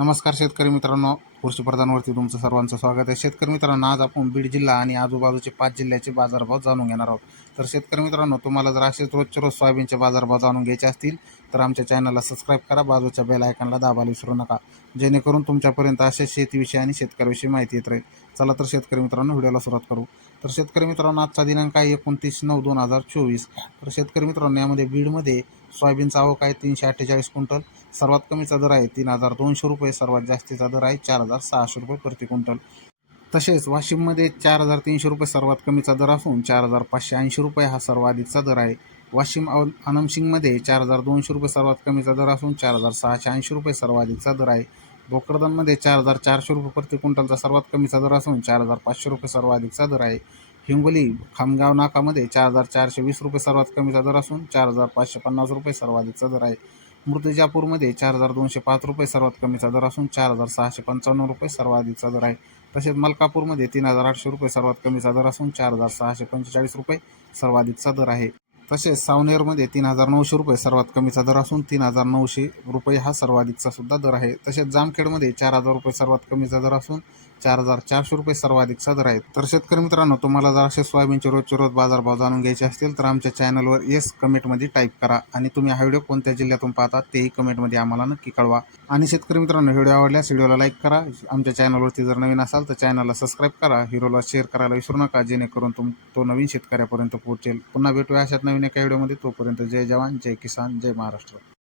नमस्कार शेतकरी मित्रांनो कृषीप्रधानवरती तुमचं सर्वांचं स्वागत आहे. शेतकरी मित्रांनो आज आपण बीड जिल्हा आणि आजूबाजूचे पाच जिल्ह्याचे बाजारभाव जाणून घेणार आहोत. तर शेतकरी मित्रांनो तुम्हाला जर असेच रोजचे रोज सोयाबीनचे बाजारभाव जाणून घ्यायचे असतील तर आमच्या चॅनलला सबस्क्राईब करा बाजूच्या बेल आयकनला दाबायला विसरू नका. जेणेकरून तुमच्यापर्यंत असे शेतीविषयी आणि शेतकऱ्याविषयी माहिती येत राहील. चला तर शेतकरी मित्रांनो व्हिडिओला सुरुवात करू. तर शेतकरी मित्रांनो आजचा दिनांक आहे एकोणतीस नऊ दोन हजार चोवीस. तर शेतकरी मित्रांनो यामध्ये बीडमध्ये सोयाबीनचा आवक आहे तीनशे अठ्ठेचाळीस क्विंटल. सर्वात कमीचा दर आहे तीन हजार दोनशे रुपये. सर्वात जास्तीचा दर आहे चार हजार सहाशे रुपये प्रति क्विंटल. तसेच वाशिममध्ये चार हजार तीनशे रुपये सर्वात कमीचा दर असून चार हजार पाचशे ऐंशी रुपये हा सर्वाधिकचा दर आहे. वाशिम अव अनमसिंगमध्ये चार हजार दोनशे रुपये सर्वात कमीचा दर असून चार हजार सहाशे ऐंशी रुपये सर्वाधिकचा दर आहे. भोकरदनमध्ये चार हजार चारशे रुपये प्रति क्विंटलचा सर्वात कमीचा दर असून चार हजार पाचशे रुपये सर्वाधिकचा दर आहे. हिंगोली खामगाव नाकामध्ये चार हजार चारशे वीस रुपये सर्वात कमीचा दर असून चार हजार पाचशे पन्नास रुपये सर्वाधिकचा दर आहे. मूर्तिजापूरमध्ये चार हजार दोनशे पाच रुपये सर्वात कमीचा दर असून चार हजार सहाशे पंचावन्न रुपये सर्वाधिकचा दर आहे. तसेच मलकापूरमध्ये तीन हजार आठशे रुपये सर्वात कमीचा दर असून चार हजार सहाशे पंचेचाळीस रुपये सर्वाधिकचा दर आहे. तसेच सावनेरमध्ये तीन हजार नऊशे रुपये सर्वात कमीचा दर असून तीन हजार नऊशे रुपये हा सर्वाधिकचा सुद्धा दर आहे. तसेच जामखेडमध्ये चार हजार रुपये सर्वात कमीचा दर असून चार हजार चारशे रुपये सर्वाधिकचा दर आहे. तर शेतकरी मित्रांनो तुम्हाला जर असे सोयाबीनचे रोजचे रोज बाजारभाव जाणून घ्यायचे असतील तर आमच्या चॅनलवर येस कमेंटमध्ये टाईप करा आणि तुम्ही हा व्हिडिओ कोणत्या जिल्ह्यातून पाहता तेही कमेंटमध्ये आम्हाला नक्की कळवा. आणि शेतकरी मित्रांनो व्हिडिओ आवडल्यास व्हिडिओला लाईक करा. आमच्या चॅनलवरती जर नवीन असाल तर चॅनलला सबस्क्राईब करा. हिरोला शेअर करायला विसरू नका जेणेकरून तुम तो नवीन शेतकऱ्यापर्यंत पोहोचेल. पुन्हा भेटूया अशात नवीन नवीन एका व्हिडिओमध्ये तोपर्यंत जय जवान जय किसान जय महाराष्ट्र.